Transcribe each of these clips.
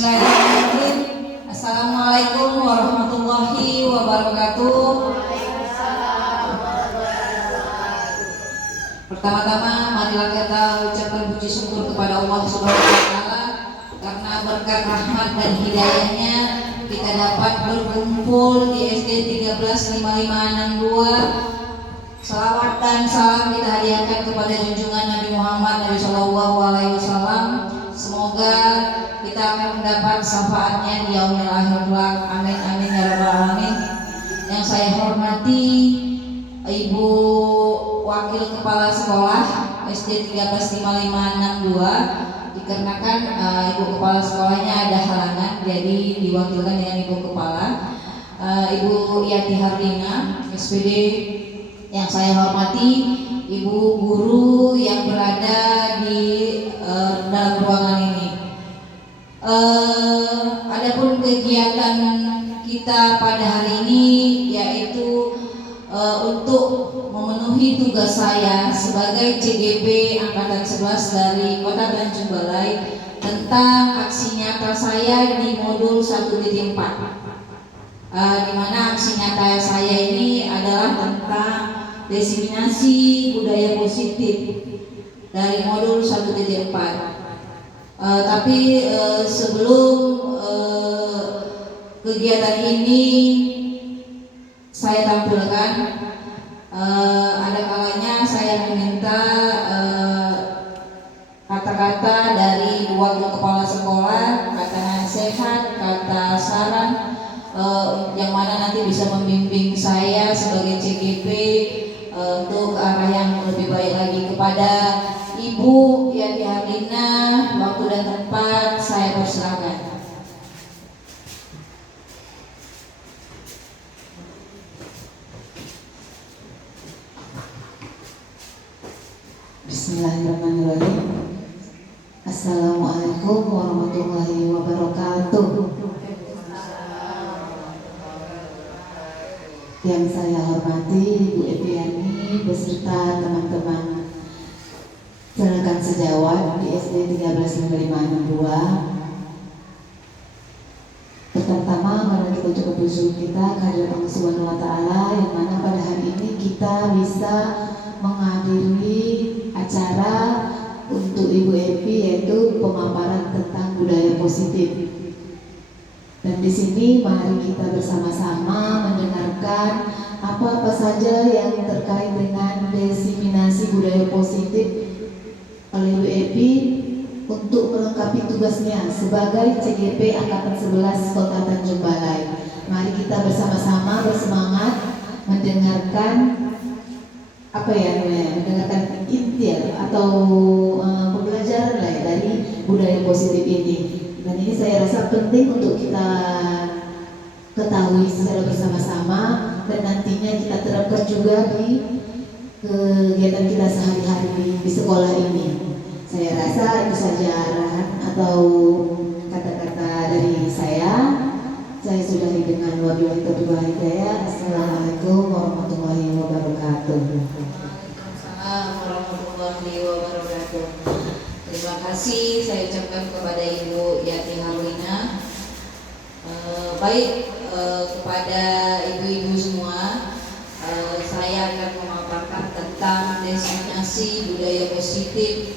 Bismillahirrahmanirrahim. Assalamualaikum warahmatullahi wabarakatuh. Pertama-tama marilah kita ucapkan puji syukur kepada Allah Subhanahu wa taala karena berkat rahmat dan hidayahnya kita dapat berkumpul di SD 135562. Salawat dan salam kita hadiahkan kepada junjungan Nabi Muhammad Shallallahu Alaihi Wasallam. Semoga kita akan mendapat syafaatnya di yaumil akhir kelak. Amin amin ya rabbal alamin. Yang saya hormati Ibu Wakil Kepala Sekolah SD 135562, dikarenakan Ibu Kepala Sekolahnya ada halangan, jadi diwakilkan dengan Ibu Kepala Ibu Yati Hardina SPD. Yang saya hormati Ibu Guru yang berada di dalam ruangan ini. Adapun kegiatan kita pada hari ini yaitu untuk memenuhi tugas saya sebagai CGP Angkatan 11 dari Kota Tanjung Balai tentang aksi nyata saya di modul 1.4, di mana aksi nyata saya ini adalah tentang diseminasi budaya positif dari modul 1.4. Tapi sebelum kegiatan ini saya tampilkan, ada kalanya saya meminta kata-kata dari wakil kepala sekolah, kata nasihat, kata saran, yang mana nanti bisa membimbing saya sebagai CGP untuk ke arah yang lebih baik lagi. Kepada Ibu Yati Hardina, waktu dan tempat saya persilakan. Bismillahirrahmanirrahim. Assalamualaikum warahmatullahi wabarakatuh. Yang saya hormati Ibu Eviani beserta teman-teman rekan sejawat di SD 135562. Pertama, mari kita ucapkan bersyukur kita kehadirat Allah Subhanahu wa taala yang mana pada hari ini kita bisa menghadiri acara untuk Ibu Evi, yaitu pemaparan tentang budaya positif. Dan di sini mari kita bersama-sama mendengarkan apa-apa saja yang terkait dengan diseminasi budaya positif oleh Ibu Evi untuk melengkapi tugasnya sebagai CGP Angkatan 11 Kota Tanjung Balai. Mari kita bersama-sama bersemangat mendengarkan mendengarkan inti atau pembelajaran dari budaya positif ini. Dan ini saya rasa penting untuk kita ketahui secara bersama-sama dan nantinya kita terapkan juga di kegiatan kita sehari-hari di sekolah ini. Saya rasa itu saja arahan atau kata-kata dari saya. Saya sudahi dengan wabillahi taufiq wal hidayah. Assalamualaikum warahmatullahi wabarakatuh. Waalaikumsalam warahmatullahi wabarakatuh. Terima kasih saya ucapkan kepada Ibu Yati Hardina. Kepada ibu-ibu semua, saya akan memaparkan tentang diseminasi budaya positif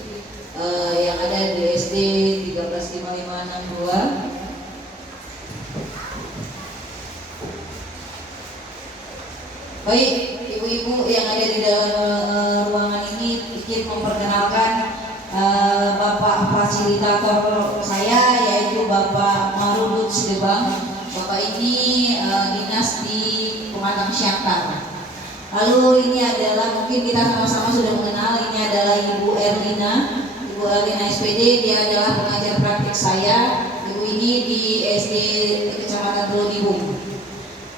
yang ada di SD 135562. Baik, ibu-ibu yang ada di dalam ruangan ini, izin memperkenalkan Bapak fasilitator saya, yaitu Bapak Marudut Sidebang. Bapak ini dinas di Pematang Siantar. Lalu ini adalah, mungkin kita sama-sama sudah mengenal, ini adalah Ibu Erlina SPD. Dia adalah pengajar praktik saya. Ibu ini di SD Kecamatan Telodibung.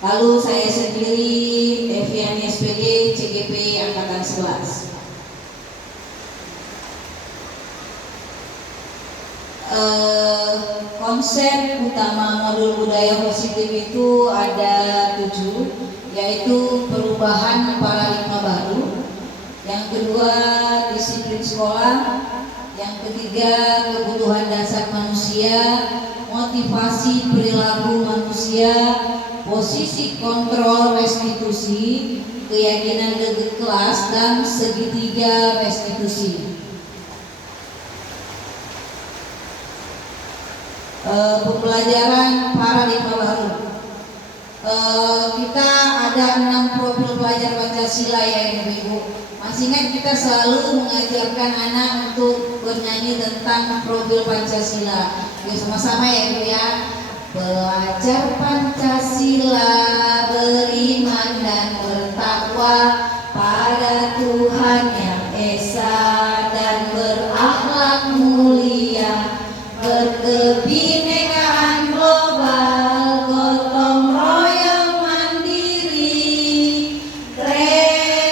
Lalu saya sendiri Eviani SPD CGP Angkatan 11. Konsep utama modul budaya positif itu ada 7, yaitu perubahan paradigma baru. Yang kedua, disiplin sekolah. Yang ketiga, kebutuhan dasar manusia. motivasi perilaku manusia, posisi kontrol restitusi, keyakinan kelas, dan segitiga restitusi. Pembelajaran paradigma baru. Kita ada 6 profil pelajar Pancasila ya Ibu. Masih ingat kita selalu mengajarkan anak untuk bernyanyi tentang profil Pancasila. Yuk sama-sama ya Ibu ya. Belajar Pancasila, beriman dan bertakwa pada Tuhan yang Esa dan berakhlak mulia, berkebinekaan global, gotong royong mandiri, kreatif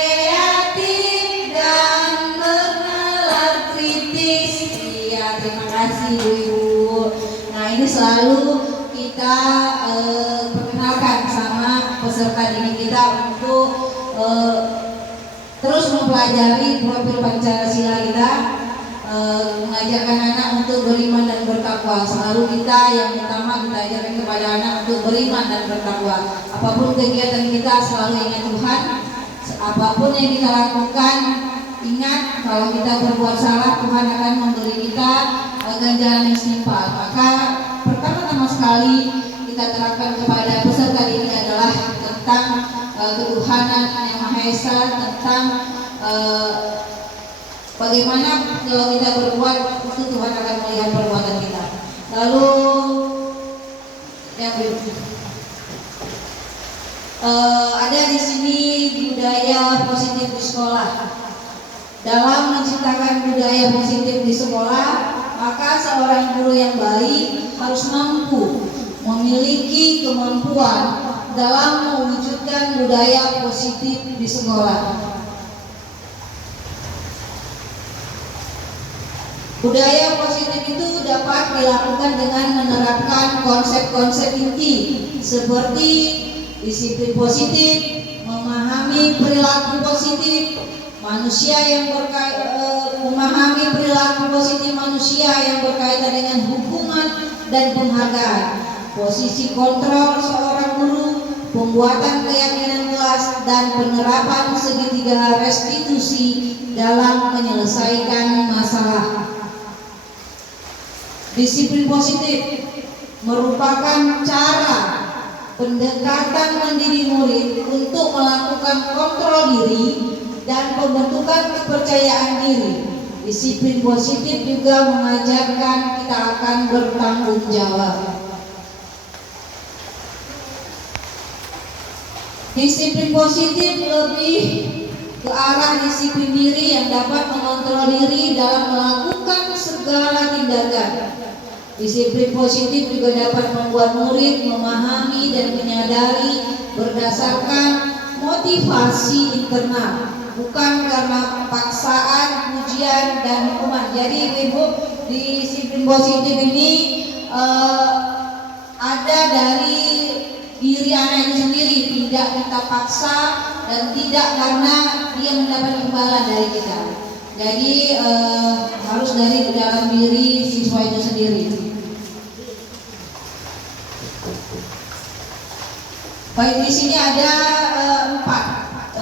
dan bernalar kritis. Iya, terima kasih Ibu. Nah, ini selalu kita perkenalkan sama peserta didik kita untuk terus mempelajari profil Pancasila kita, mengajarkan anak untuk beriman dan bertakwa. Selalu kita yang utama kita ajarkan kepada anak untuk beriman dan bertakwa. Apapun kegiatan kita selalu ingat Tuhan. Apapun yang kita lakukan, ingat kalau kita berbuat salah, Tuhan akan memberi kita ganjaran yang setimpal. Maka pertama-tama sekali kita terapkan kepada peserta didik adalah tentang ketuhanan yang Maha Esa, tentang bagaimana kalau kita berbuat itu Tuhan akan melihat perbuatan kita. Lalu yang berikutnya ada di sini budaya positif di sekolah. Dalam menciptakan budaya positif di sekolah, maka seorang guru yang baik harus mampu memiliki kemampuan dalam mewujudkan budaya positif di sekolah. Budaya positif itu dapat dilakukan dengan menerapkan konsep-konsep inti seperti disiplin positif, memahami perilaku positif, memahami perilaku positif manusia yang berkaitan dengan hukuman dan penghargaan, posisi kontrol seorang guru, pembuatan keyakinan kelas, dan penerapan segitiga restitusi dalam menyelesaikan masalah. Disiplin positif merupakan cara pendekatan mendidik murid untuk melakukan kontrol diri dan pembentukan kepercayaan diri. Disiplin positif juga mengajarkan kita akan bertanggung jawab. Disiplin positif lebih ke arah disiplin diri yang dapat mengontrol diri dalam melakukan segala tindakan. Disiplin positif juga dapat membuat murid memahami dan menyadari berdasarkan motivasi internal, bukan karena paksaan, ujian, dan hukuman. Jadi Ibu, disiplin positif ini ada dari diri anak itu sendiri, tidak kita paksa dan tidak karena dia mendapat imbalan dari kita. Jadi harus dari dalam diri siswa itu sendiri. Baik, di sini ada 4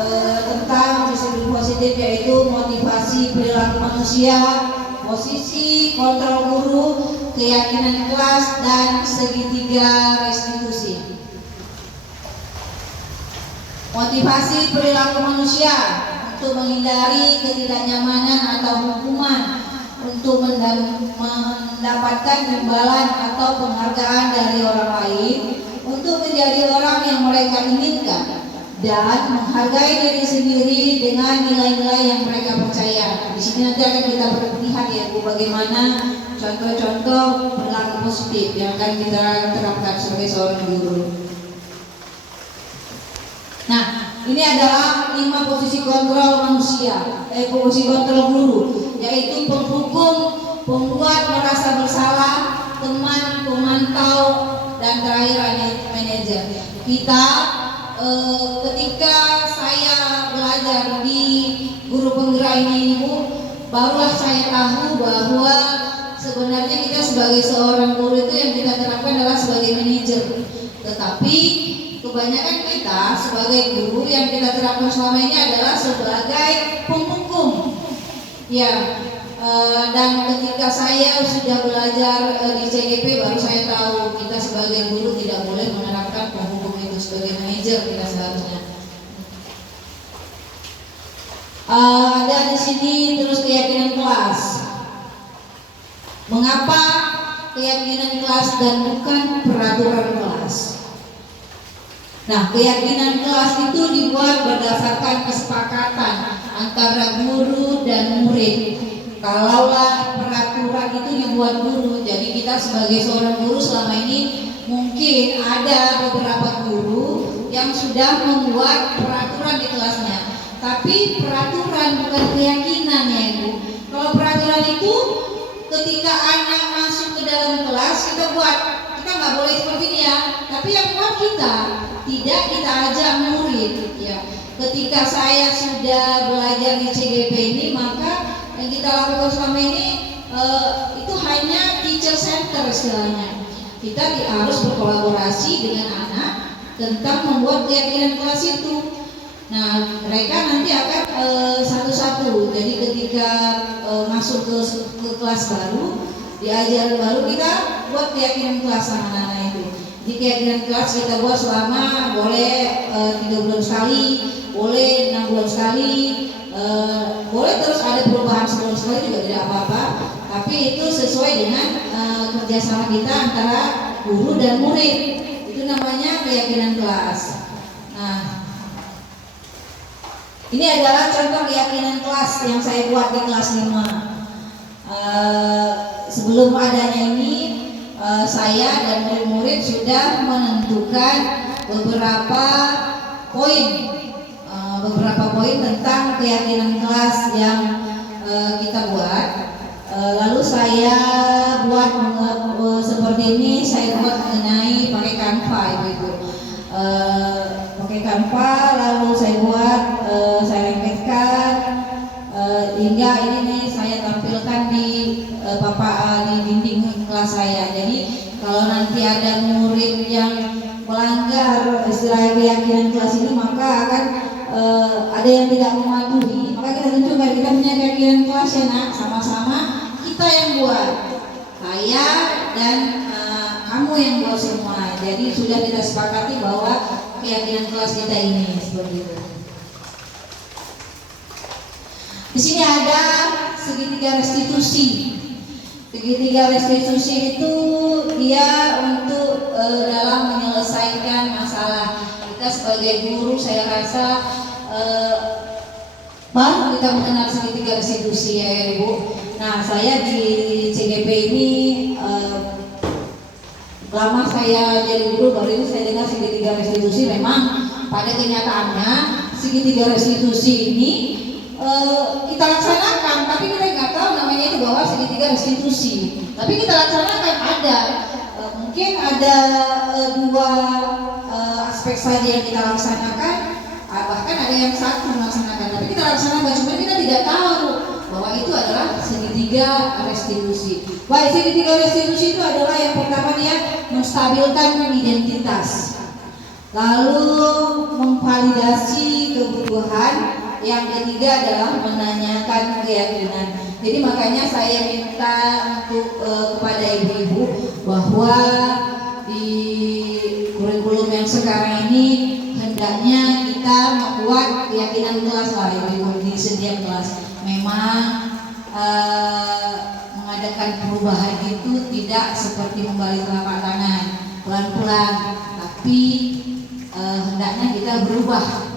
tentang disiplin positif, yaitu motivasi perilaku manusia, posisi kontrol guru, keyakinan kelas, dan segitiga restitusi. Motivasi perilaku manusia untuk menghindari ketidaknyamanan atau hukuman, untuk mendapatkan imbalan atau penghargaan dari orang lain, untuk menjadi orang yang mereka inginkan, dan menghargai diri sendiri dengan nilai-nilai yang mereka percaya. Di sini nanti akan kita lihat ya Bu, bagaimana contoh-contoh perilaku positif yang akan kita terapkan sebagai seorang guru. Nah, ini adalah 5 posisi kontrol manusia, posisi kontrol guru, yaitu penghukum, pembuat merasa bersalah, teman, pemantau, dan terakhir manajer. Kita ketika saya belajar di guru penggerak ini Ibu, barulah saya tahu bahwa sebenarnya kita sebagai seorang guru itu yang kita terapkan adalah sebagai manajer. Tetapi kebanyakan kita sebagai guru yang kita terapkan selama ini adalah sebagai penghukum. Ya, dan ketika saya sudah belajar di CGP baru saya tahu kita sebagai guru tidak boleh menerapkan penghukum itu sebagai manajer kita seharusnya. Ada di sini terus keyakinan kelas. Mengapa keyakinan kelas dan bukan peraturan kelas? Nah, keyakinan kelas itu dibuat berdasarkan kesepakatan antara guru dan murid. Kalaulah peraturan itu dibuat guru, jadi kita sebagai seorang guru selama ini mungkin ada beberapa guru yang sudah membuat peraturan di kelasnya. Tapi peraturan bukan keyakinan ya Ibu. Kalau peraturan itu ketika anak masuk ke dalam kelas kita buat, kita nggak boleh seperti ini ya. Tapi yang buat kita, tidak kita ajak murid ya. Ketika saya sudah belajar di CGP ini, maka yang kita lakukan selama ini itu hanya teacher center istilahnya. Kita harus berkolaborasi dengan anak tentang membuat keyakinan kelas itu. Nah, mereka nanti akan satu-satu. Jadi ketika masuk ke kelas baru, diajar baru, kita buat keyakinan kelas sama anak itu. Di keyakinan kelas kita buat selama boleh 3 bulan sekali, boleh 6 bulan sekali, boleh terus ada perubahan sebulan sekali juga tidak apa-apa. Tapi itu sesuai dengan kerjasama kita antara guru dan murid. Itu namanya keyakinan kelas. Nah, ini adalah contoh keyakinan kelas yang saya buat di kelas 5. Sebelum adanya ini, saya dan murid-murid sudah menentukan beberapa poin tentang keyakinan kelas yang kita buat. Lalu saya buat seperti ini, saya buat mengenai pakai Canva Ibu. Pakai Canva, lalu saya buat, saya lengketkan hingga ini nih saya tampilkan di di dinding kelas saya. Jadi kalau nanti ada murid yang melanggar istilah keyakinan kelas ini, maka akan ada yang tidak mematuhi, maka kita tunjukkan kita punya keyakinan kelas ya nak, sama-sama kita yang buat, saya dan kamu yang buat semua. Jadi sudah kita sepakati bahwa keyakinan kelas kita ini seperti itu. Di sini ada segitiga restitusi. Segitiga restitusi itu dia untuk dalam menyelesaikan masalah. Kita sebagai guru saya rasa baru kita mengenal segitiga restitusi ya Ibu. Nah, saya di CGP ini lama saya jadi guru, baru ini saya dengar segitiga restitusi. Memang pada kenyataannya segitiga restitusi ini kita laksanakan, tapi kita nggak tahu namanya itu bahwa segitiga restitusi. Tapi kita laksanakan ada, mungkin ada 2 aspek saja yang kita laksanakan, bahkan ada yang 1 melaksanakan. Tapi kita laksanakan, cuma kita tidak tahu bahwa itu adalah segitiga restitusi. Baik, segitiga restitusi itu adalah yang pertama dia menstabilkan identitas, lalu memvalidasi kebutuhan. Yang ketiga adalah menanyakan keyakinan. Jadi makanya saya minta untuk kepada ibu-ibu bahwa di kurikulum yang sekarang ini hendaknya kita membuat keyakinan kelas lah ibu-ibu di setiap kelas. Memang mengadakan perubahan itu tidak seperti membalik telapak tangan, pelan-pelan, tapi hendaknya kita berubah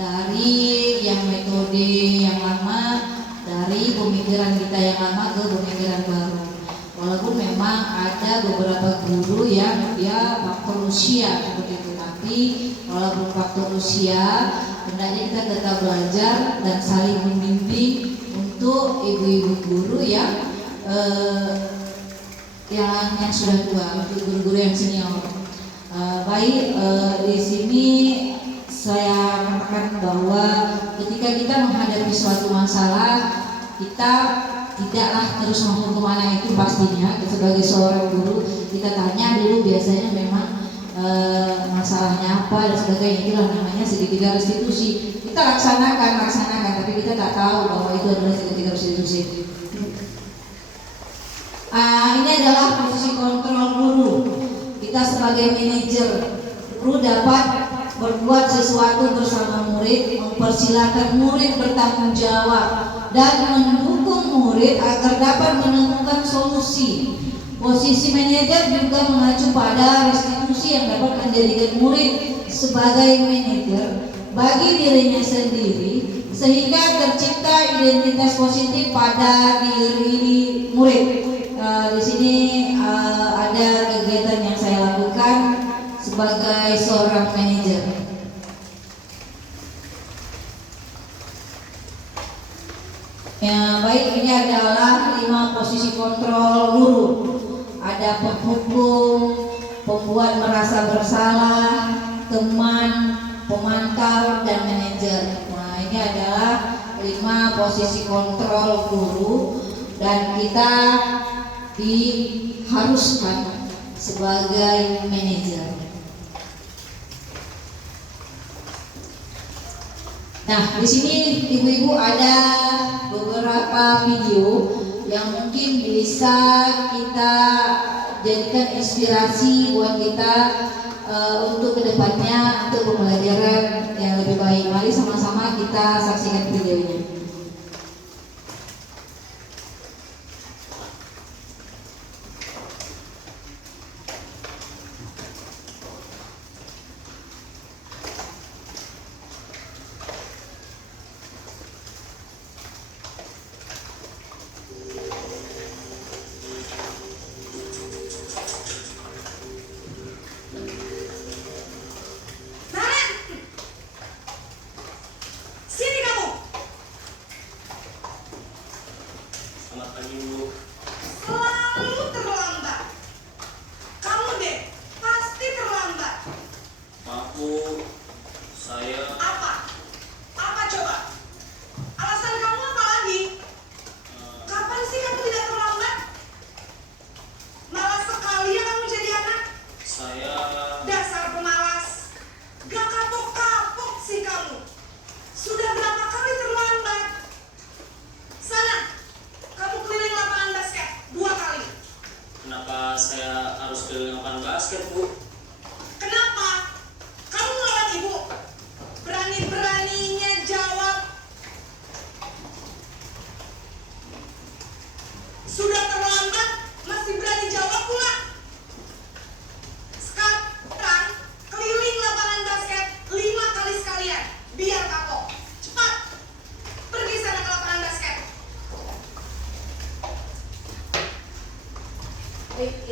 dari yang metode yang lama, dari pemikiran kita yang lama ke pemikiran baru. Walaupun memang ada beberapa guru yang dia faktor usia seperti itu, tapi walaupun faktor usia, hendaknya kita tetap belajar dan saling membimbing untuk ibu-ibu guru yang sudah tua, untuk guru-guru yang senior. Di sini saya katakan bahwa ketika kita menghadapi suatu masalah, kita tidaklah terus menghukum anak itu pastinya. Sebagai seorang guru kita tanya dulu biasanya memang masalahnya apa dan sebagainya, itulah namanya segitiga restitusi. Kita laksanakan, tapi kita tak tahu bahwa itu adalah segitiga restitusi. Ini adalah posisi kontrol guru. Kita sebagai manajer, guru dapat berbuat sesuatu bersama murid, mempersilahkan murid bertanggung jawab dan mendukung murid agar dapat menemukan solusi. Posisi manajer juga mengacu pada restitusi yang dapat menjadikan murid sebagai manajer bagi dirinya sendiri, sehingga tercipta identitas positif pada diri murid. Di sini ada kegiatan yang saya lakukan sebagai seorang manajer. Ya, baik, ini adalah 5 posisi kontrol guru. Ada penghukum, pembuat merasa bersalah, teman, pemantau, dan manajer. Nah, ini adalah 5 posisi kontrol guru dan kita diharuskan sebagai manajer. Nah, di sini ibu-ibu ada beberapa video yang mungkin bisa kita jadikan inspirasi buat kita untuk kedepannya, untuk pembelajaran yang lebih baik. Mari sama-sama kita saksikan videonya.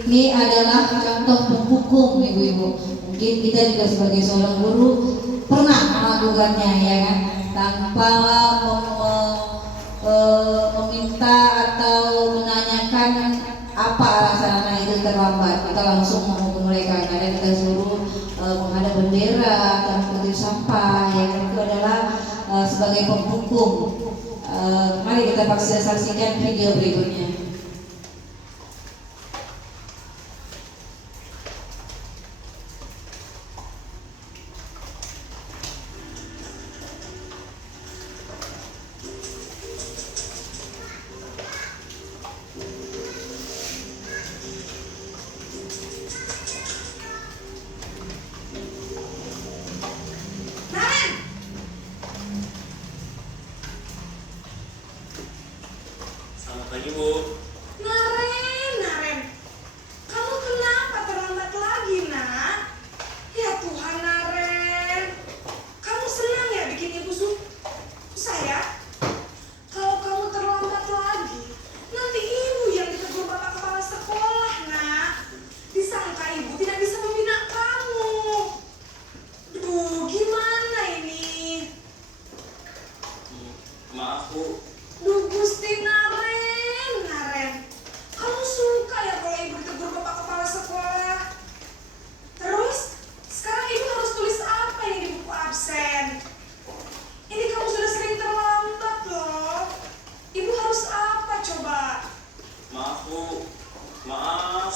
Ini adalah contoh penghukum, ibu-ibu. Mungkin kita juga sebagai seorang guru pernah melakukannya, ya kan? Tanpa meminta atau menanyakan apa alasan anak itu terlambat, kita langsung menghukum mereka. Kadang kita suruh menghadap bendera atau mengutip sampah, ya kan? Itu adalah sebagai penghukum. Mari kita saksikan video berikutnya. Pagi Bu.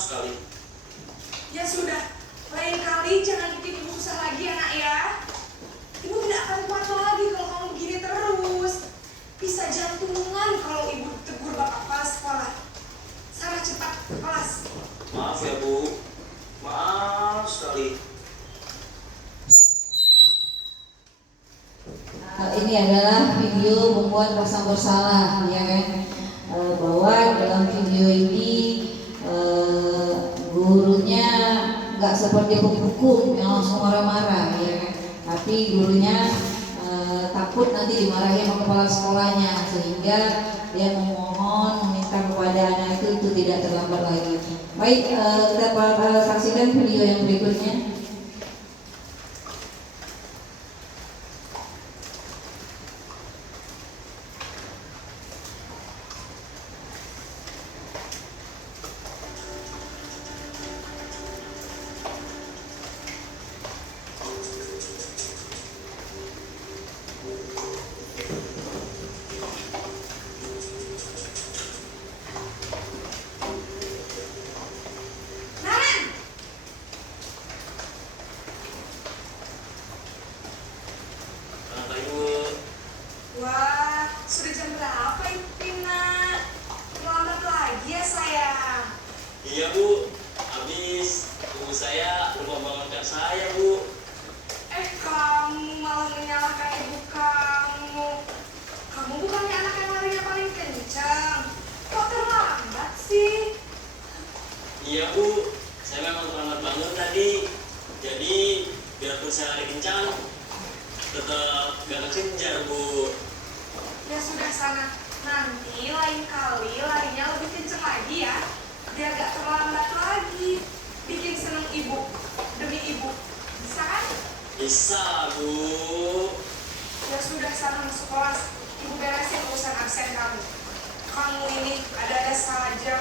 sekali. Ya sudah, lain kali jangan bikin ibu susah lagi ya nak ya. Ibu tidak akan kuat lagi kalau kamu begini terus. Bisa jantungan kalau ibu tegur bapak kepala sekolah. Sana cepat ke kelas. Maaf ya Bu, maaf sekali. Ini adalah video membuat rasa bersalah, ya kan? Bahwa dalam video ini gurunya nggak seperti penghukum yang langsung marah-marah, ya kan? Tapi gurunya takut nanti dimarahi sama kepala sekolahnya, sehingga dia memohon meminta kepada anak itu tidak terlambat lagi. Baik, kita saksikan video yang berikutnya. Naran! Kenapa Ibu? Wah, sudah jam berapa itu Tina? Lambat lagi ya sayang. Iya Bu, habis ibu saya lupa bangunkan saya Bu. Kamu malah menyalahkan ibu kamu. Kamu bukannya anak yang larinya paling kencang. Kok terlambat sih? Iya Bu, saya memang terlambat bangun tadi. Jadi biarpun saya lari kencang, tetap gak kejar Bu. Ya sudah sana. Nanti lain kali larinya lebih kencang lagi ya. Biar gak terlambat lagi. Bikin seneng ibu. Demi ibu. Bisa kan? Bisa Bu. Ya sudah sana masuk kelas. Ibu beresin urusan absen kamu. Kamu ini ada-ada saja.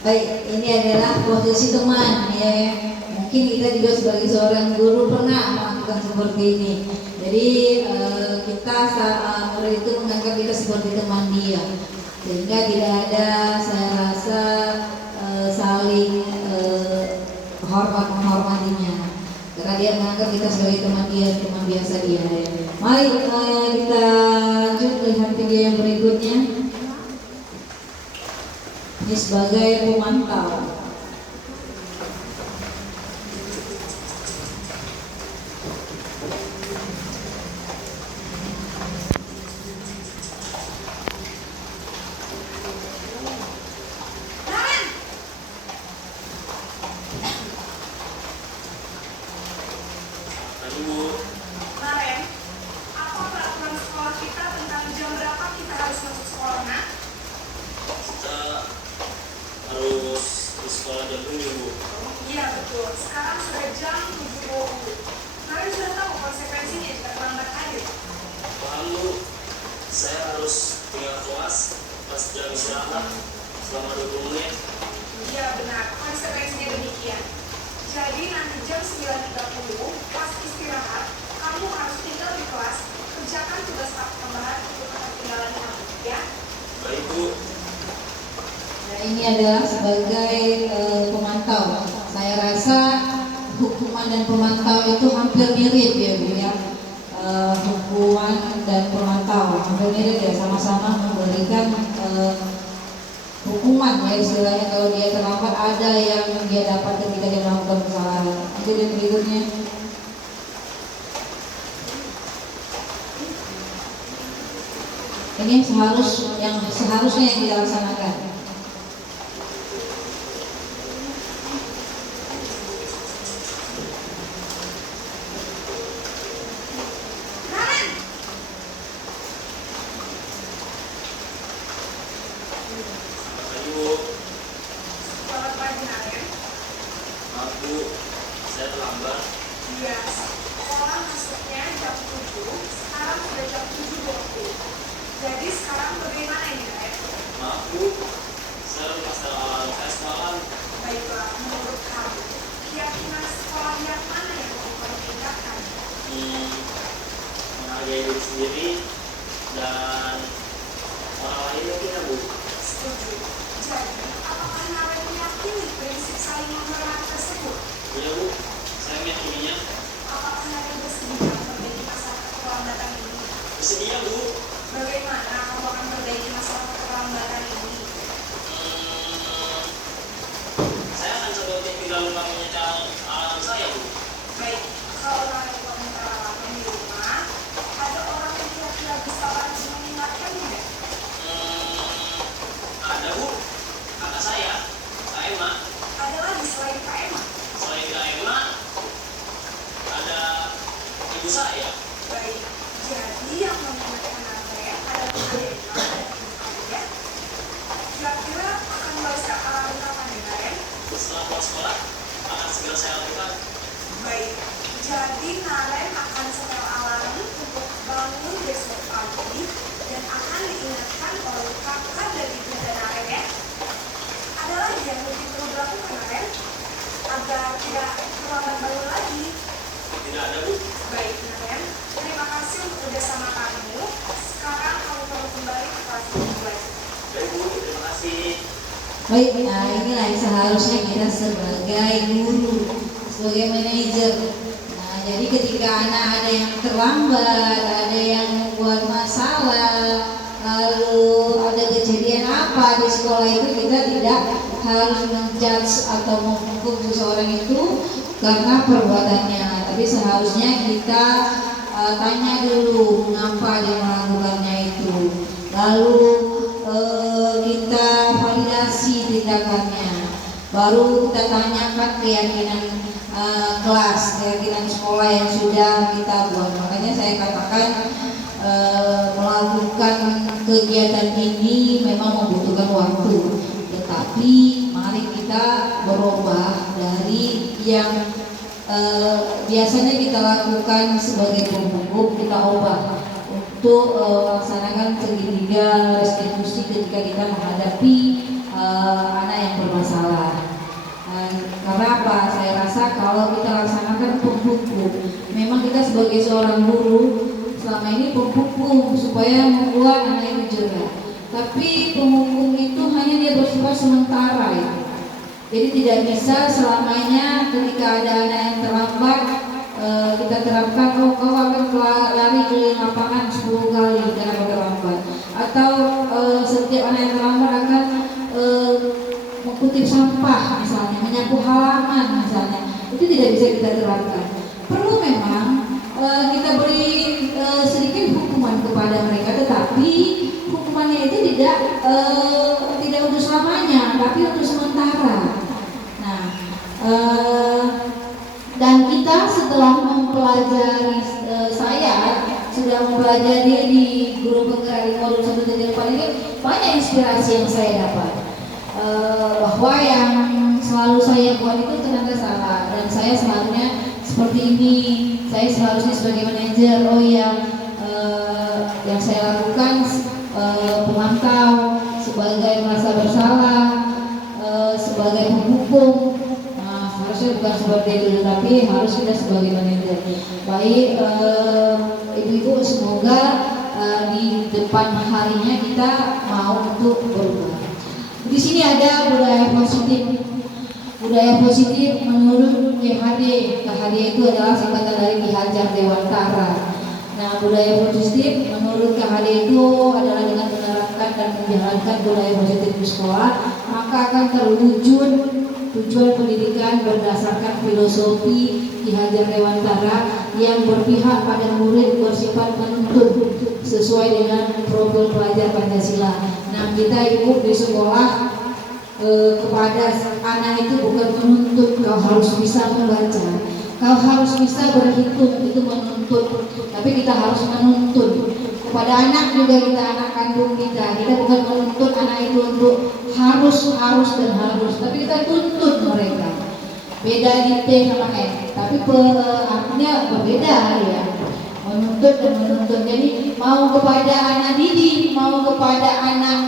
Baik, ini adalah posisi teman, ya. Mungkin kita juga sebagai seorang guru pernah melakukan seperti ini. Jadi kita saat murid itu menganggap kita seperti teman dia, sehingga tidak ada, saya rasa, saling hormat menghormatinya. Karena dia menganggap kita sebagai teman dia, teman biasa dia. Mari kita lanjut lihat video yang berikutnya. Ini sebagai pemantau. Naran! Tadi Bu, Naren, apa peraturan sekolah kita tentang jam berapa kita harus masuk sekolah, nak? kita harus di sekolah jam 7 Bu. Iya betul, sekarang sudah jam 7.20. Naren sudah tahu konsekuensinya jika terlambat hadir. Paham Bu, saya harus tinggal kelas pas jam istirahat selama 20 menit. Iya benar, konsekuensinya demikian. Jadi nanti jam 9.30 pas istirahat, kamu harus tinggal di kelas, kerjakan tugas tambahan untuk ketinggalan kamu, ya? Baik Bu. Nah, ini adalah sebagai pemantau. Saya rasa hukuman dan pemantau itu hampir mirip ya Bu ya. Hukuman dan pemantau hampir mirip ya, sama-sama memberikan hukuman ya istilahnya. Kalau dia terlambat ada yang dia dapat ketika dia melakukan kesalahan. Itu yang berikutnya. Ini yang seharusnya yang kita laksanakan. Naren! Selamat pagi Bu. Selamat pagi Naren. Maaf Bu, saya terlambat. Iya, sekolah masuknya jam 7, sekarang sudah jam 7.20. Jadi sekarang bagaimana ini Naren? Maaf Bu, saya lupa setel alarm saya semalam. Baiklah, menurut kamu, keyakinan sekolah yang mana yang mau kamu tingkatkan? Menghargai diri sendiri dan orang lain mungkin ya Bu. Setuju. Jadi, saya. Baik, jadi yang menyebutkan Anda adalah kalian dan ibu kalian. Kira-kira akan baca alarm kapan ya kalian? Setelah pulang sekolah, akan segera saya lakukan. Baik, jadi Naren akan setel alarm untuk bangun besok pagi dan akan diingatkan oleh kakak dan ibu Naren ya. Ada lagi yang mungkin perlu dilakukan Naren agar tidak terlambat bangun lagi. Tidak ada, Bu. Baik Naren, terima kasih untuk kerjasama kamu. Sekarang kamu perlu kembali ke kelas belajar. Baik, Bu. Terima kasih. Baik, nah inilah yang seharusnya kita sebagai guru, sebagai manajer. Nah, jadi ketika anak ada yang terlambat, ada yang membuat masalah, lalu ada kejadian apa di sekolah itu, kita tidak harus menjudge atau menghukum seseorang itu karena perbuatannya. Tapi seharusnya kita tanya dulu mengapa dia melakukannya itu. Lalu kita validasi tindakannya, baru kita tanyakan keyakinan kelas, keyakinan sekolah yang sudah kita buat. Makanya saya katakan melakukan kegiatan ini memang membutuhkan waktu, tetapi mari kita berubah dari yang biasanya kita lakukan sebagai pembuku, kita ubah untuk melaksanakan segitiga restitusi ketika kita menghadapi anak yang bermasalah. Karena apa? Saya rasa kalau kita laksanakan pembuku, memang kita sebagai seorang guru selama ini pembuku supaya membuat anak itu jerah. Tapi penghukum itu hanya dia bersifat sementara ya. Jadi tidak bisa selamanya ketika ada anak yang terlambat kita terapkan, oh kau akan lari keliling lapangan 10 kali karena kau terlambat, atau setiap anak yang terlambat akan mengutip sampah misalnya, menyapu halaman misalnya. Itu tidak bisa kita terapkan. Perlu memang kita beri sedikit hukuman kepada mereka, tetapi hukumannya itu tidak untuk selamanya, tapi untuk sementara. Nah, dan kita setelah mempelajari, saya sudah mempelajari di guru penggerak di modul 1.4 ini, banyak inspirasi yang saya dapat. Bahwa yang selalu saya buat itu ternyata salah, dan saya seharusnya seperti ini. Saya seharusnya sebagai manajer, oh ya, yang saya lakukan pemantau, sebagai merasa bersalah, sebagai penghukum. Harusnya bukan seperti itu, tapi harus kita sebagai manajer. Baik, ibu-ibu, semoga di depan harinya kita mau untuk berubah. Di sini ada budaya positif. Budaya positif menurut KHD. KHD itu adalah singkatan dari Ki Hajar Dewantara. Nah, budaya positif menurut KHD itu adalah dengan menerapkan dan menjalankan budaya positif di sekolah, maka akan terwujud tujuan pendidikan berdasarkan filosofi Ki Hajar Dewantara yang berpihak pada murid, bersifat menuntut sesuai dengan profil pelajar Pancasila. Nah, kita ibu di sekolah kepada anak itu bukan menuntut kau harus bisa membaca, kau harus bisa berhitung, itu menuntut. Tapi kita harus menuntut kepada anak juga, kita anak kandung kita bukan menuntut anak itu untuk harus dan harus, tapi kita tuntut mereka. Beda di T sama N, tapi artinya berbeda ya, menuntut dan menuntut. Jadi mau kepada anak didik, mau kepada anak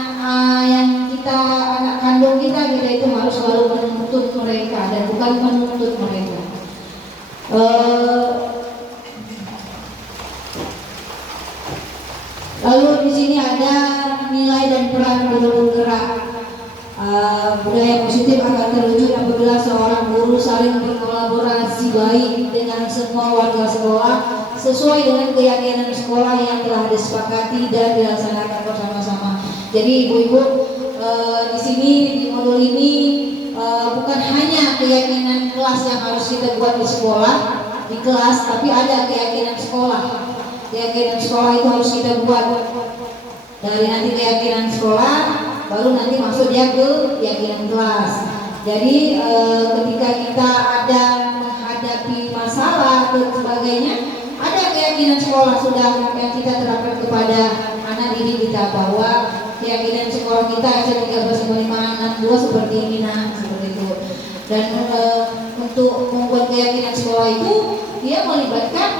yang kita anak kandung kita itu harus selalu menuntut mereka dan bukan menuntut mereka. Lalu di sini ada nilai dan peran guru penggerak. Budaya positif akan terwujud apabila seorang guru saling berkolaborasi baik dengan semua warga sekolah sesuai dengan keyakinan sekolah yang telah disepakati dan dilaksanakan bersama-sama. Jadi ibu-ibu, di sini di modul ini bukan hanya keyakinan kelas yang harus kita buat di sekolah, di kelas, tapi ada keyakinan sekolah. Keyakinan sekolah itu harus kita buat. Dari nanti keyakinan sekolah, baru nanti masuk dia ke keyakinan kelas. Jadi ketika kita ada menghadapi masalah dan sebagainya, ada keyakinan sekolah sudah yang kita terapkan kepada anak didik kita, bahwa keyakinan sekolah kita S34562 seperti ini, nah seperti itu. Dan untuk membuat keyakinan sekolah itu dia melibatkan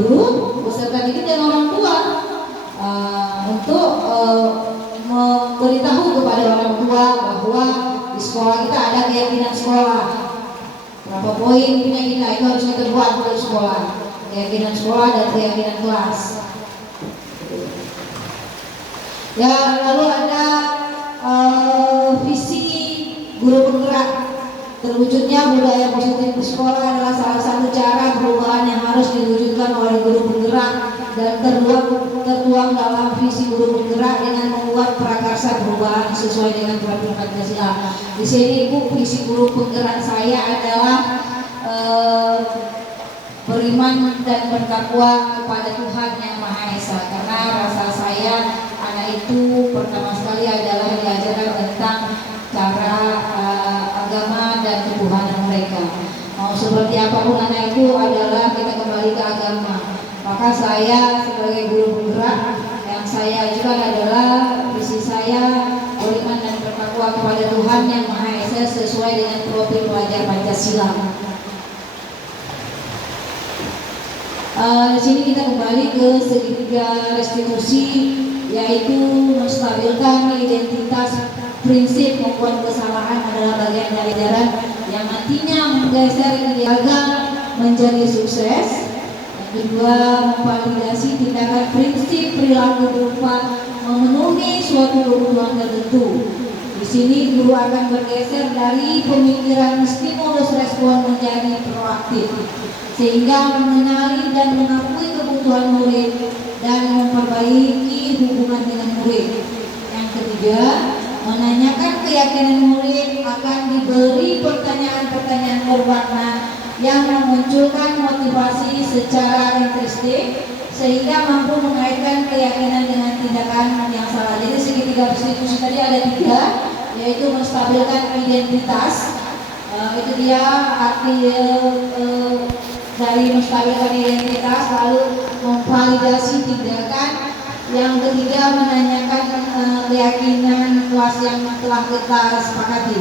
guru, peserta didik dan orang tua untuk memberitahu kepada orang tua bahwa di sekolah kita ada keyakinan sekolah. Berapa poin punya kita itu harus kita buat untuk sekolah, keyakinan sekolah dan keyakinan kelas. Ya, lalu ada visi guru penggerak. Terwujudnya budaya positif di sekolah adalah salah satu cara perubahan yang harus diwujudkan oleh guru penggerak dan tertuang dalam visi guru penggerak dengan membuat prakarsa perubahan sesuai dengan peraturan Pancasila. Di sini Ibu, visi guru penggerak saya adalah beriman dan bertakwa kepada Tuhan Yang Maha Esa, karena rasa saya anak itu pertama sekali adalah diajarkan tentang cara agama dan ketuhanan mereka. Mau seperti apapun anak itu adalah kita kembali ke agama. Maka saya sebagai guru penggerak yang saya ajukan adalah visi saya beriman dan bertakwa kepada Tuhan Yang Maha Esa sesuai dengan profil pelajar Pancasila. Di sini kita kembali ke segitiga restitusi, yaitu menstabilkan identitas. Prinsip membuat kesalahan adalah bagian dari ajaran yang nantinya menggeser gagal menjadi sukses. Yang kedua, memvalidasi tindakan prinsip perilaku berupa memenuhi suatu kebutuhan tertentu. Di sini guru akan bergeser dari pemikiran stimulus respon menjadi proaktif, sehingga mengenali dan mengakui kebutuhan murid dan memperbaiki hubungan dengan murid. Yang ketiga, menanyakan keyakinan murid akan diberi pertanyaan-pertanyaan bermakna yang memunculkan motivasi secara intrinsik sehingga mampu mengaitkan keyakinan dengan tindakan yang salah. Jadi segitiga restitusi tadi ada 3, yaitu menstabilkan identitas. Itu dia arti dari menstabilkan identitas, lalu memvalidasi tindakan. Yang ketiga, menanyakan keyakinan kelas yang telah kita sepakati.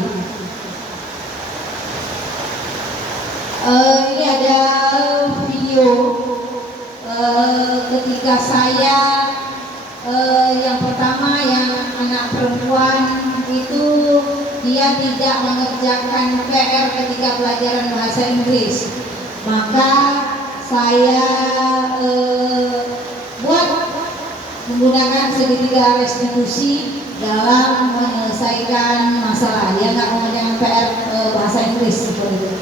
Ini ada video ketika saya yang pertama, yang anak perempuan itu dia tidak mengerjakan PR ketika pelajaran bahasa Inggris, maka saya buat menggunakan segitiga restitusi dalam menyelesaikan masalah. Dia nggak mengerjakan PR bahasa Inggris seperti itu.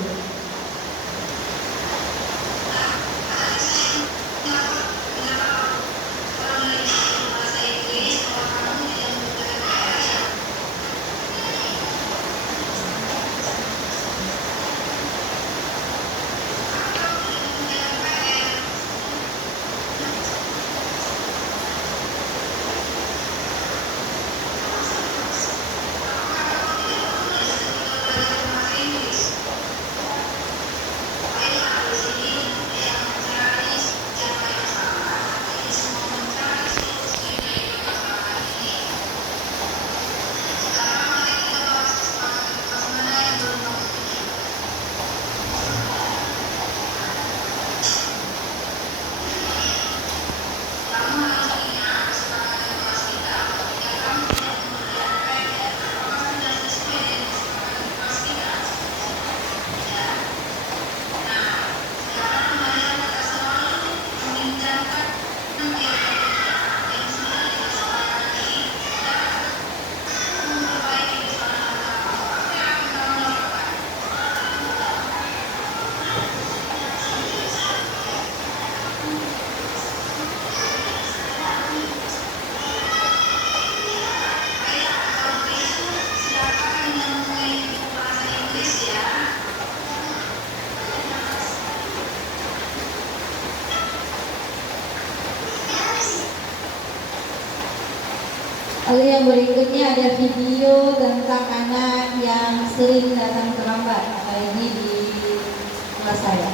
Lalu yang berikutnya ada video tentang anak yang sering datang terlambat. Kali ini di kelas saya.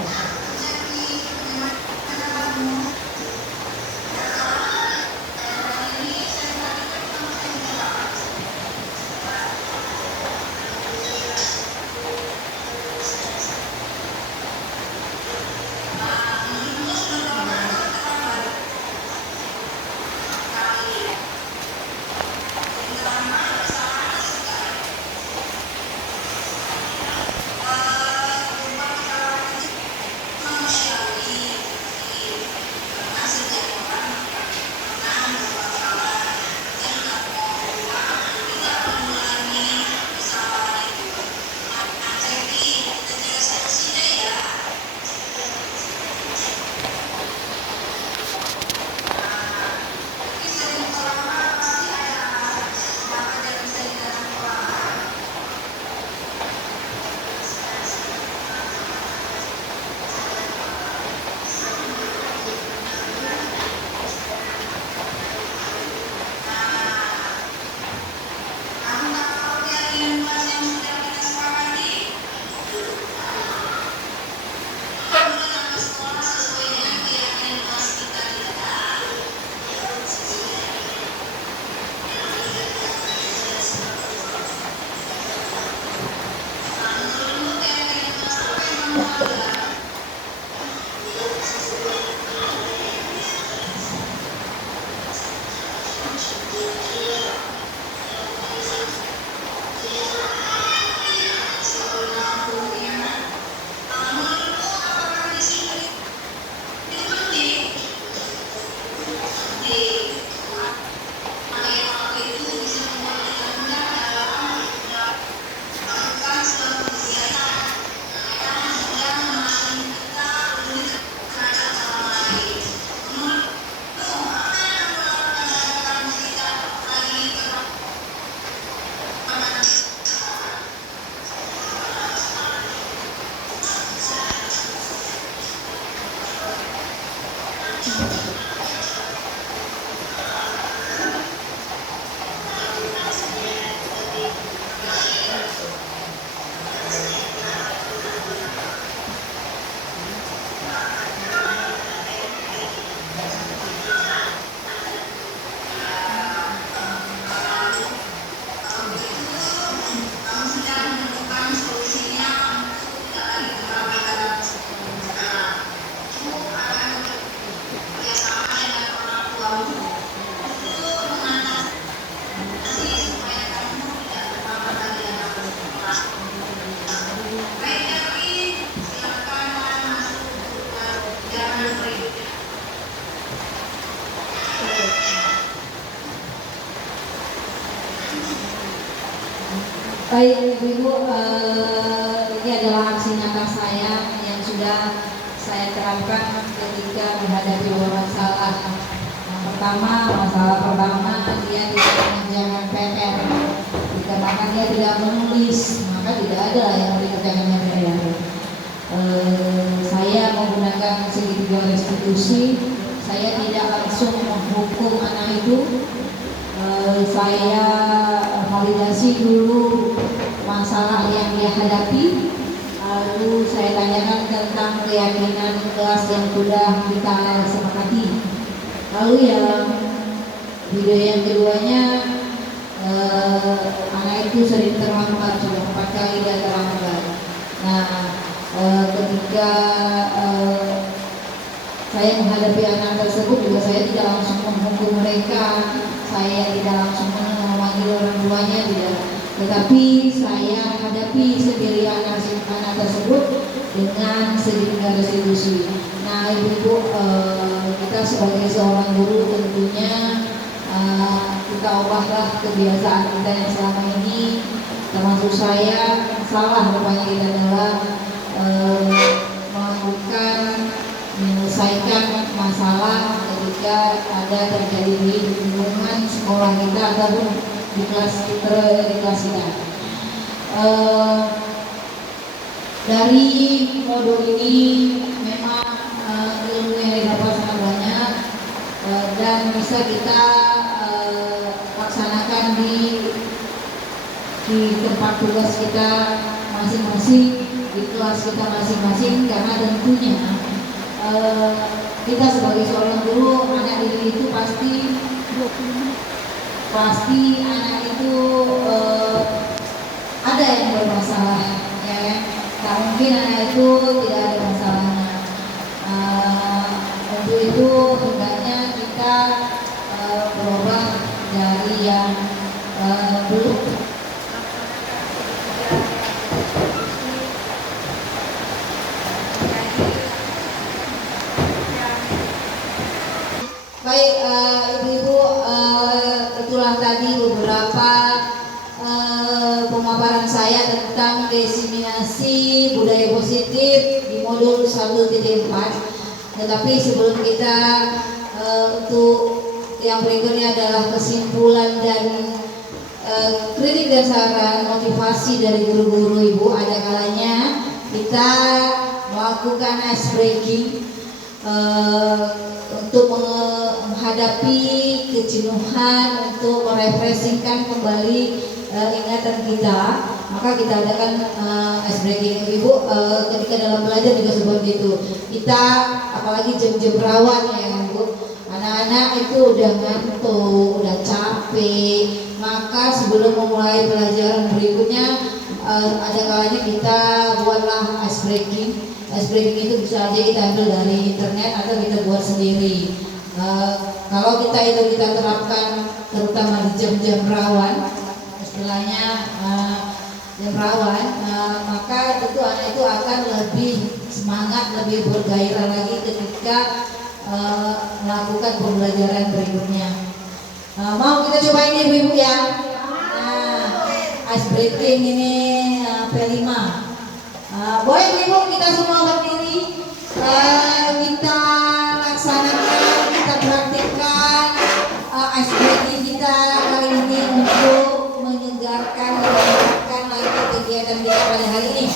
Baik Ibu-Ibu, ini adalah aksi nyata saya yang sudah saya terapkan ketika menghadapi masalah. Yang pertama, masalah pertama dia tidak mengerjakan PR, dikarenakan dia tidak menulis, maka tidak ada yang dikerjakan PR. Saya menggunakan segitiga restitusi, saya tidak langsung menghukum anak itu. Saya validasi dulu masalah yang dia hadapi, lalu saya tanyakan tentang keyakinan kelas yang sudah kita sepakati. Lalu yang video yang keduanya, anak itu sering terlambat, sudah 4 kali dia terlambat. Nah, ketika saya menghadapi anak tersebut juga saya tidak langsung menghukum mereka, saya tidak langsung memanggil orang tuanya, tidak. Tetapi saya hadapi sendiri anak tersebut dengan sedikit restitusi. Nah, Ibu-Ibu, kita sebagai seorang guru tentunya kita ubahlah kebiasaan kita yang selama ini, termasuk saya salah rupanya kita dalam melakukan menyelesaikan masalah ketika ada terjadi di lingkungan sekolah kita ataupun di kelas kita. Dari modul ini memang ilmu yang didapat sangat banyak dan bisa kita laksanakan di tempat tugas kita masing-masing, di kelas kita masing-masing, karena tentunya kita sebagai seorang guru, anak didik itu pasti anak itu ada yang bermasalah, ya kan? Tak mungkin anak itu tidak ada masalahnya. Untuk itu hendaknya kita berubah dari yang buruk. Baik, Ibu-Ibu, itulah tadi beberapa pemaparan saya tentang diseminasi budaya positif di modul 1.4. Tetapi sebelum kita untuk yang berikutnya adalah kesimpulan dan kritik dan saran motivasi dari guru-guru Ibu, ada kalanya kita melakukan ice breaking untuk menghadapi kejenuhan, untuk merefreshingkan kembali ingatan kita, maka kita adakan ice breaking. Ibu, ketika dalam belajar juga seperti itu. Kita apalagi jam-jam rawan ya kan Bu, anak-anak itu udah ngantuk, udah capek, maka sebelum memulai pelajaran berikutnya ada kalanya kita buatlah ice breaking. Ice breaking itu bisa aja kita ambil dari internet atau kita buat sendiri. Kalau kita terapkan terutama di jam-jam rawan, istilahnya jam rawan, maka tentu anak itu akan lebih semangat, lebih bergairah lagi ketika melakukan pembelajaran berikutnya. Mau kita coba ini Ibu-Ibu ya? Ice breaking ini P5. Boleh Ibu kita semua berdiri, kita laksanakan, kita praktikkan ice breaking kita kali ini untuk menyegarkan lagi kegiatan kita pada hari ini.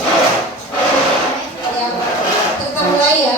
Ya, kita mulai ya.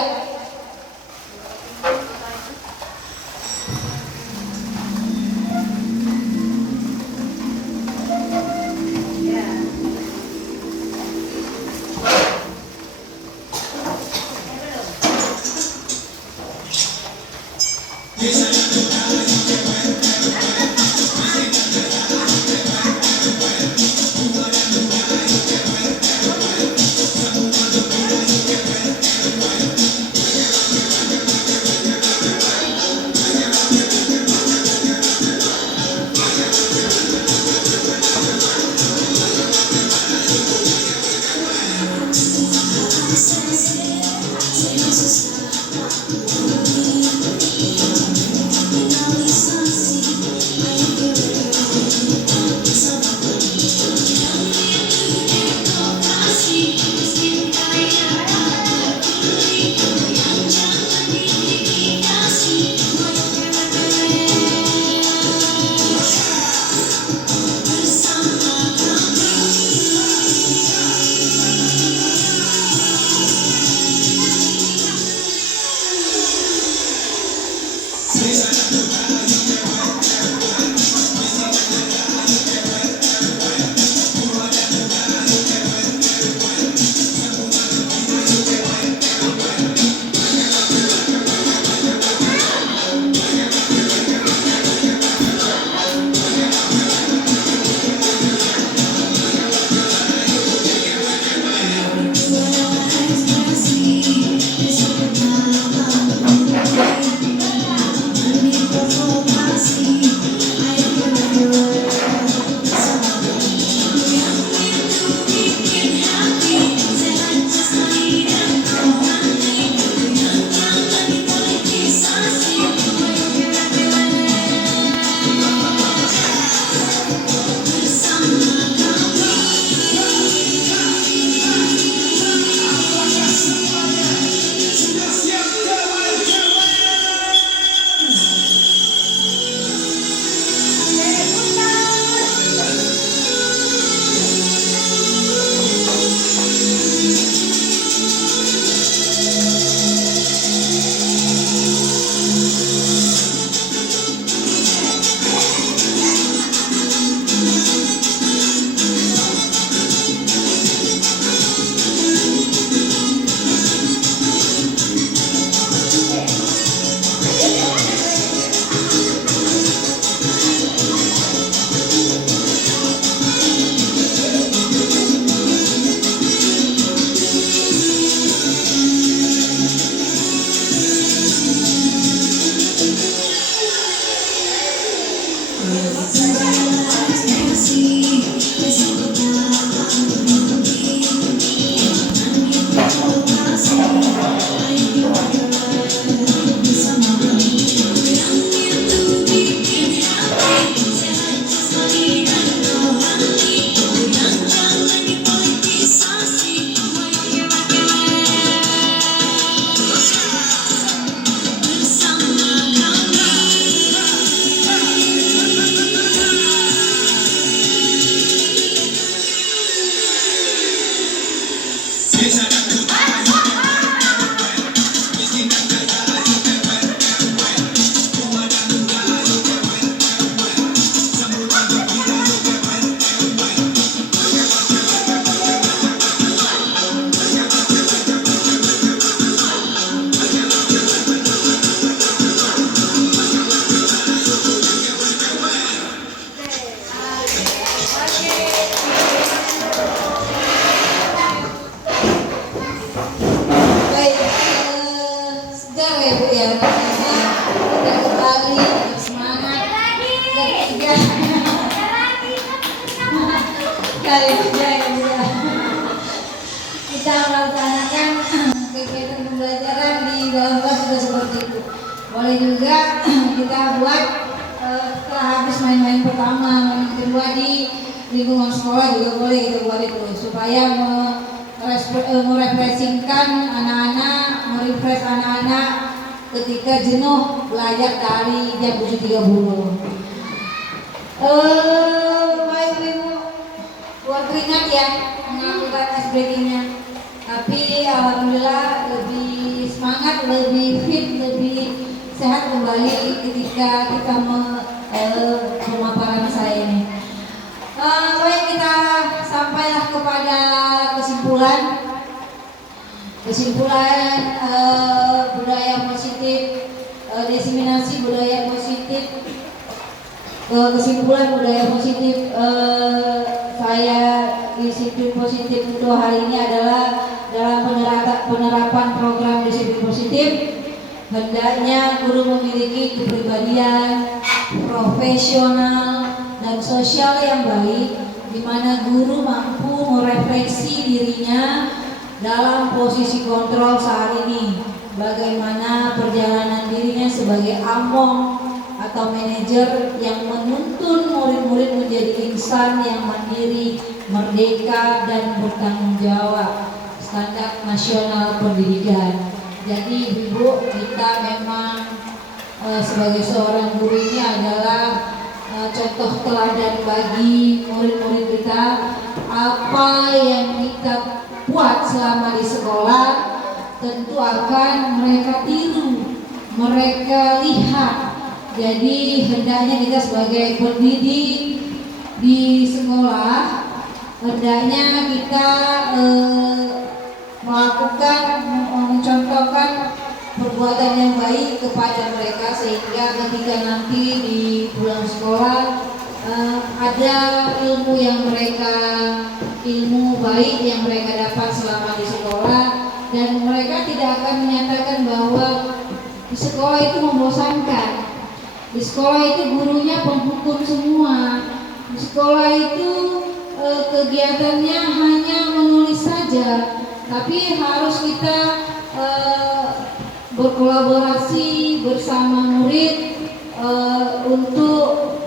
Kali aja ya Bu ya. Kita melaksanakan kegiatan pembelajaran di dalam kelas juga seperti itu. Boleh juga kita buat setelah habis main-main pertama, main kedua di lingkungan sekolah juga boleh kita buat itu supaya merefreshingkan anak-anak, merefresh anak-anak ketika jenuh belajar dari jam 7.30. Baik Ibu, buat keringat ya melakukan ice breakingnya. Tapi alhamdulillah lebih semangat, lebih fit, lebih sehat kembali ketika kita pemaparan saya ini. Baik, kita sampailah kepada kesimpulan budaya positif, diseminasi budaya positif. Kesimpulan budaya positif saya disiplin positif untuk hari ini adalah dalam penerapan program disiplin positif hendaknya guru memiliki kepribadian profesional dan sosial yang baik, di mana guru mampu merefleksi dirinya dalam posisi kontrol saat ini, bagaimana perjalanan dirinya sebagai among atau manajer yang menuntun murid-murid menjadi insan yang mandiri, merdeka, dan bertanggung jawab, standar nasional pendidikan. Jadi Ibu, kita memang sebagai seorang guru ini adalah contoh teladan bagi murid-murid kita. Apa yang kita buat selama di sekolah tentu akan mereka tiru, mereka lihat. Jadi hendaknya kita sebagai pendidik di sekolah hendaknya kita mencontohkan perbuatan yang baik kepada mereka sehingga ketika nanti di pulang sekolah ada ilmu baik yang mereka dapat selama di sekolah, dan mereka tidak akan menyatakan bahwa di sekolah itu membosankan. Di sekolah itu gurunya penghukum semua. Di sekolah itu kegiatannya hanya menulis saja, tapi harus kita berkolaborasi bersama murid untuk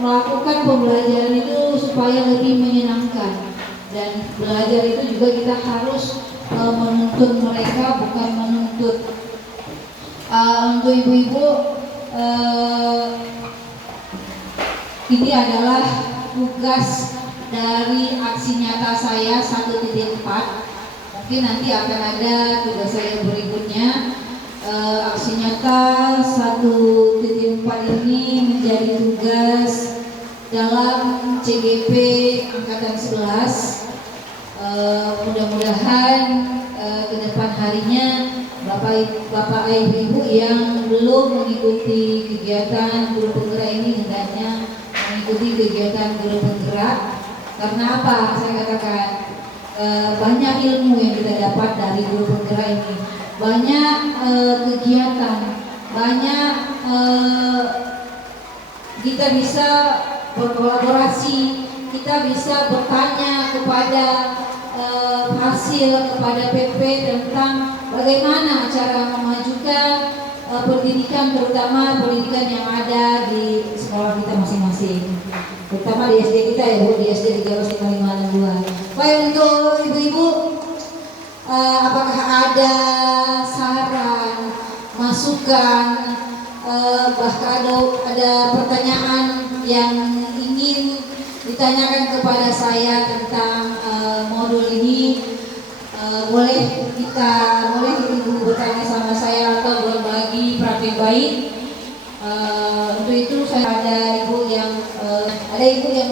melakukan pembelajaran itu supaya lebih menyenangkan. Dan belajar itu juga kita harus menuntut mereka, bukan menuntut. Untuk ibu-ibu, ini adalah tugas dari aksi nyata saya 1.4. Mungkin nanti akan ada tugas saya berikutnya. Aksi nyata 1.4 ini menjadi tugas dalam CGP Angkatan 11. Mudah-mudahan ke depan harinya Bapak Ibu yang belum mengikuti kegiatan guru penggerak ini hendaknya mengikuti kegiatan guru penggerak. Karena apa? Saya katakan banyak ilmu yang kita dapat dari guru penggerak ini, banyak kegiatan, banyak kita bisa berkolaborasi, kita bisa bertanya kepada hasil kepada PP tentang bagaimana cara memajukan pendidikan, terutama pendidikan yang ada di sekolah kita masing-masing, terutama di SD kita ya Bu, di SD 13.552. Baik, untuk ibu-ibu, apakah ada saran, masukan, bahkan ada pertanyaan yang ingin ditanyakan kepada saya tentang modul ini? Boleh ibu bertanya sama saya atau berbagi praktek baik. Untuk itu saya ada ibu yang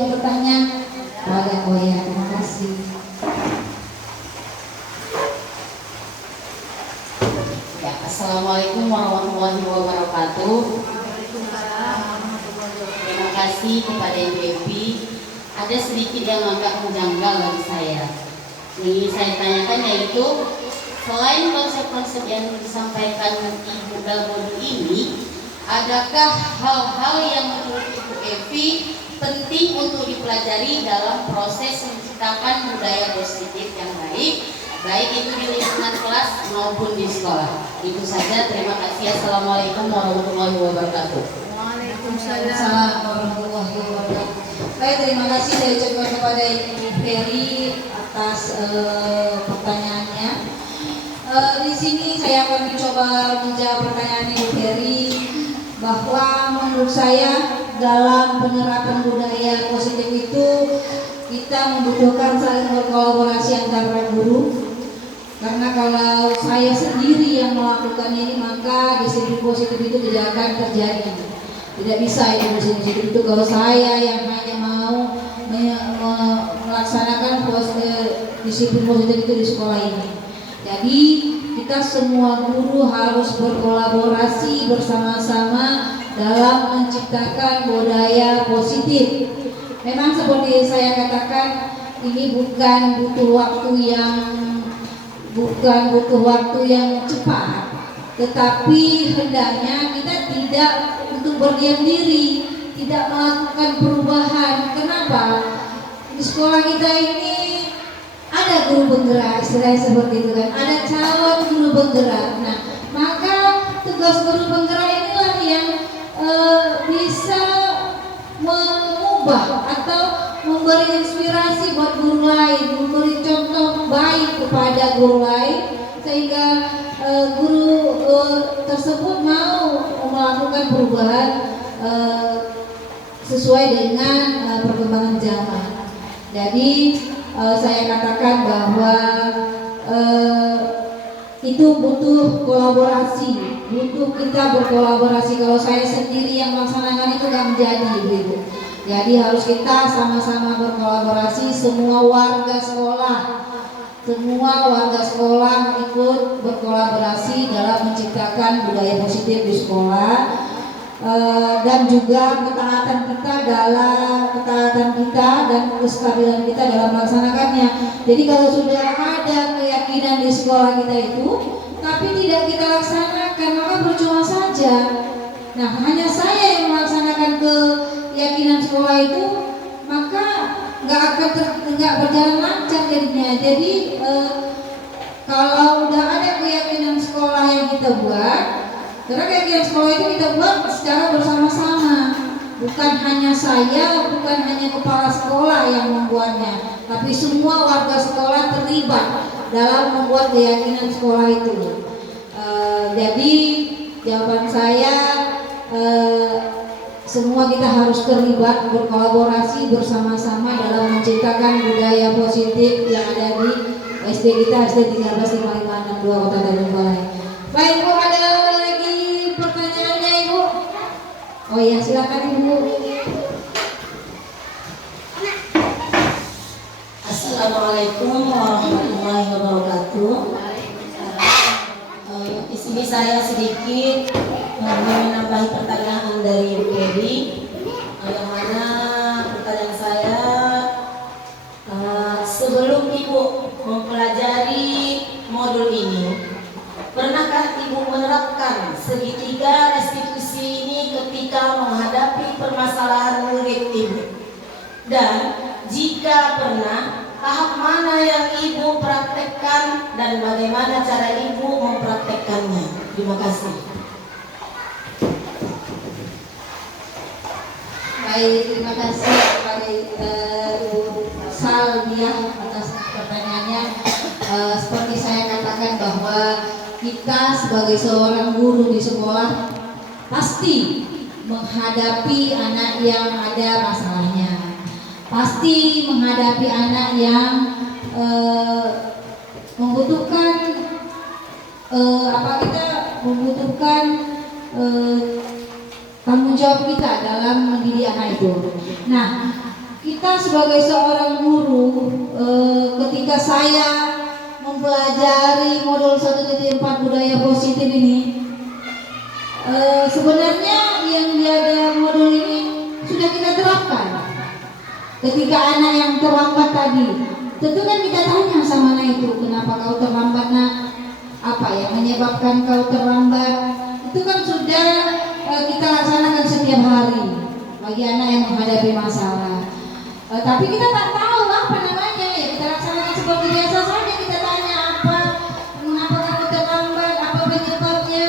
mau bertanya. Ada, oh ya, terima kasih. Ya, Assalamualaikum warahmatullahi wabarakatuh. Terima kasih kepada Ibu Evi. Ada sedikit yang agak menjanggal bagi saya. Ini saya tanyakan, yaitu selain konsep-konsep yang disampaikan Ibu dalam modul ini, adakah hal-hal yang menurut Ibu Evi penting untuk dipelajari dalam proses menciptakan budaya positif yang baik itu di lingkungan kelas maupun di sekolah. Itu saja, terima kasih. Assalamualaikum warahmatullahi wabarakatuh. Waalaikumsalam warahmatullahi wabarakatuh. Baik, terima kasih saya ucapkan kepada Ibu Ferry atas pertanyaannya. Di sini saya akan mencoba menjawab pertanyaan Ibu Ferry, bahwa menurut saya dalam penerapan budaya positif itu kita membutuhkan saling berkolaborasi antara guru. Karena kalau saya sendiri yang melakukannya ini, maka disiplin positif itu tidak akan terjadi. Tidak bisa itu disiplin positif itu kalau saya yang hanya mau melaksanakan disiplin positif itu di sekolah ini. Jadi kita semua guru harus berkolaborasi bersama-sama dalam menciptakan budaya positif. Memang seperti saya katakan, ini bukan butuh waktu yang cepat, tetapi hendaknya kita tidak untuk berdiam diri, tidak melakukan perubahan. Kenapa? Di sekolah kita ini ada guru penggerak, istilahnya seperti itu kan, ada calon guru penggerak. Nah, maka tugas guru penggerak inilah yang bisa mengubah atau memberi inspirasi buat guru lain, memberi contoh baik kepada guru lain, sehingga guru tersebut mau melakukan perubahan sesuai dengan perkembangan zaman. Jadi saya katakan bahwa itu butuh kolaborasi, butuh kita berkolaborasi. Kalau saya sendiri yang melaksanakan itu nggak menjadi begitu. Jadi harus kita sama-sama berkolaborasi, semua warga sekolah ikut berkolaborasi dalam menciptakan budaya positif di sekolah, dan juga ketaatan kita dan kestabilan kita dalam melaksanakannya. Jadi kalau sudah ada keyakinan di sekolah kita itu, tapi tidak kita laksanakan, maka percuma saja. Nah, hanya saya yang melaksanakan keyakinan sekolah itu, maka nggak berjalan lancar jadinya. Jadi kalau udah ada keyakinan sekolah yang kita buat, karena keyakinan sekolah itu kita buat secara bersama-sama, bukan hanya saya, bukan hanya kepala sekolah yang membuatnya, tapi semua warga sekolah terlibat dalam membuat keyakinan sekolah itu. Jadi jawaban saya, semua kita harus terlibat, berkolaborasi bersama-sama dalam menciptakan budaya positif yang ada di SD kita, SD 135562 Kota Tanjung Balai. Baik Bu, ada lagi pertanyaannya Ibu? Oh iya, silakan Ibu. Assalamualaikum warahmatullahi wabarakatuh. Di sini saya sedikit menambahi pertanyaan dari Ibu Edi, yang mana pertanyaan saya, sebelum Ibu mempelajari modul ini, pernahkah Ibu menerapkan segitiga restitusi ini ketika menghadapi permasalahan murid Ibu? Dan jika pernah, tahap mana yang Ibu praktekkan dan bagaimana cara Ibu mempraktekkannya? Terima kasih. Baik, terima kasih kepada Ibu Salmiah atas pertanyaannya. Seperti saya katakan bahwa kita sebagai seorang guru di sekolah pasti menghadapi anak yang ada masalahnya, pasti menghadapi anak yang membutuhkan membutuhkan tanggung jawab kita dalam mendidik anak itu. Nah, kita sebagai seorang guru, ketika saya mempelajari modul 1.4 budaya positif ini, sebenarnya yang ada modul ini sudah kita terapkan. Ketika anak yang terlambat tadi, tentu kan kita tanya sama anak itu, kenapa kau terlambat nak? Apa yang menyebabkan kau terlambat? Itu kan sudah kita laksanakan setiap hari. bagi anak yang menghadapi masalah. Tapi kita tak tahu apa namanya, ya kita laksanakan seperti biasa saja. Kita tanya apa, mengapa kamu terlambat, apa penyebabnya.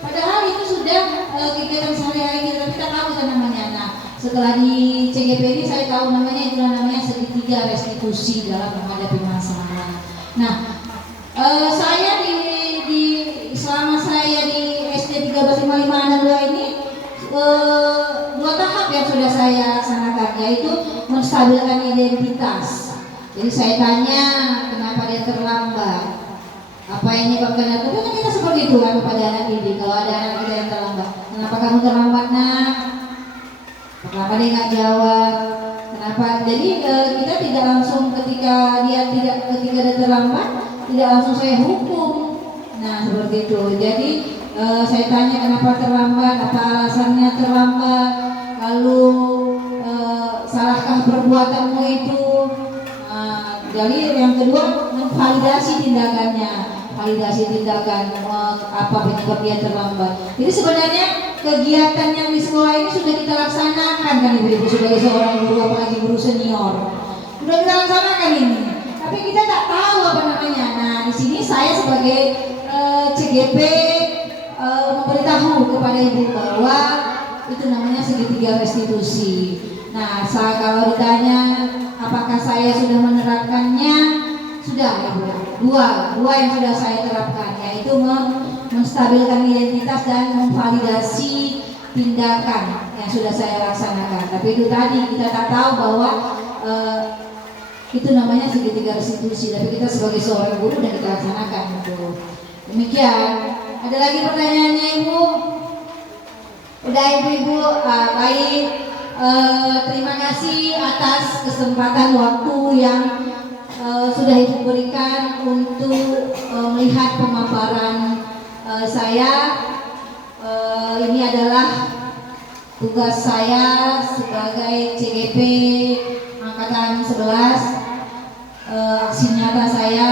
Padahal itu sudah kegiatan sehari-hari kita, tapi kita tahu kan namanya. Nah, setelah di CGP ini saya tahu namanya, itu namanya segitiga restitusi dalam menghadapi masalah. Nah, saya selama saya di SD 1355 Ananda ini 2 tahap yang sudah saya laksanakan, yaitu menstabilkan identitas. Jadi saya tanya kenapa dia terlambat, apa yang menyebabkan itu. Kan kita seperti itu kan kepada anak didik. Kalau ada anak kita yang terlambat, kenapa kamu terlambat nak? Kenapa dia nggak jawab? Kenapa? Jadi kita tidak langsung ketika dia terlambat, tidak langsung saya hukum. Nah seperti itu. Jadi saya tanya kenapa terlambat, apa alasannya terlambat, lalu salahkah perbuatanmu itu. Jadi yang kedua validasi tindakannya, apa penyebab dia terlambat. Jadi sebenarnya kegiatan yang di sekolah ini sudah kita laksanakan kan ibu-ibu sebagai seorang guru, apalagi guru senior. Sudah kita laksanakan ini, tapi kita tak tahu apa namanya. Nah di sini saya sebagai CGP memberitahu kepada ibu bahwa itu namanya segitiga restitusi. Nah, kalau ditanya apakah saya sudah menerapkannya, sudah ibu. Dua yang sudah saya terapkan, yaitu menstabilkan identitas dan memvalidasi tindakan yang sudah saya laksanakan. Tapi itu tadi kita tak tahu bahwa itu namanya segitiga restitusi. Tapi kita sebagai seorang guru dan kita laksanakan itu. Demikian. Ada lagi pertanyaannya ibu? Udah ibu-ibu, baik. Terima kasih atas kesempatan waktu yang sudah ibu berikan untuk melihat pemaparan saya. Ini adalah tugas saya sebagai CGP Angkatan 11. Aksi nyata saya,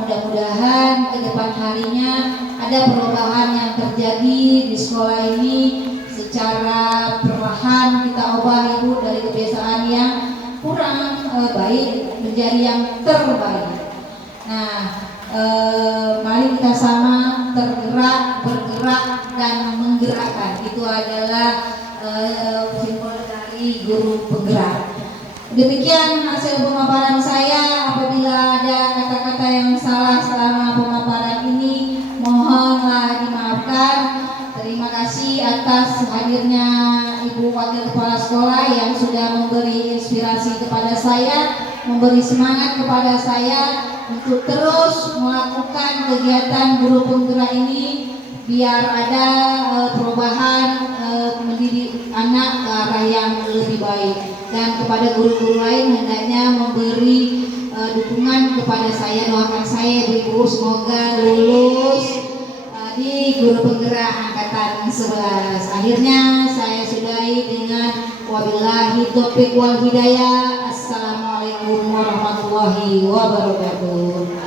mudah-mudahan ke depan harinya ada perubahan yang terjadi di sekolah ini. Secara perlahan kita ubah ibu dari kebiasaan yang kurang baik menjadi yang terbaik. Nah, mari kita sama bergerak dan menggerakkan. Itu adalah simbol dari guru penggerak. Demikian hasil pemaparan saya. Apabila ada kata-kata yang salah selama pemaparan ini, mohonlah dimaafkan. Terima kasih atas hadirnya Ibu Wakil Kepala Sekolah yang sudah memberi inspirasi kepada saya, memberi semangat kepada saya untuk terus melakukan kegiatan guru penggerak ini, biar ada perubahan mendidik anak ke arah yang lebih baik. Dan kepada guru-guru lain hendaknya memberi dukungan kepada saya, doakan saya ibu semoga lulus di guru penggerak angkatan 11. Akhirnya saya sudahi dengan wabillahi taufiq wal hidayah. Assalamualaikum warahmatullahi wabarakatuh.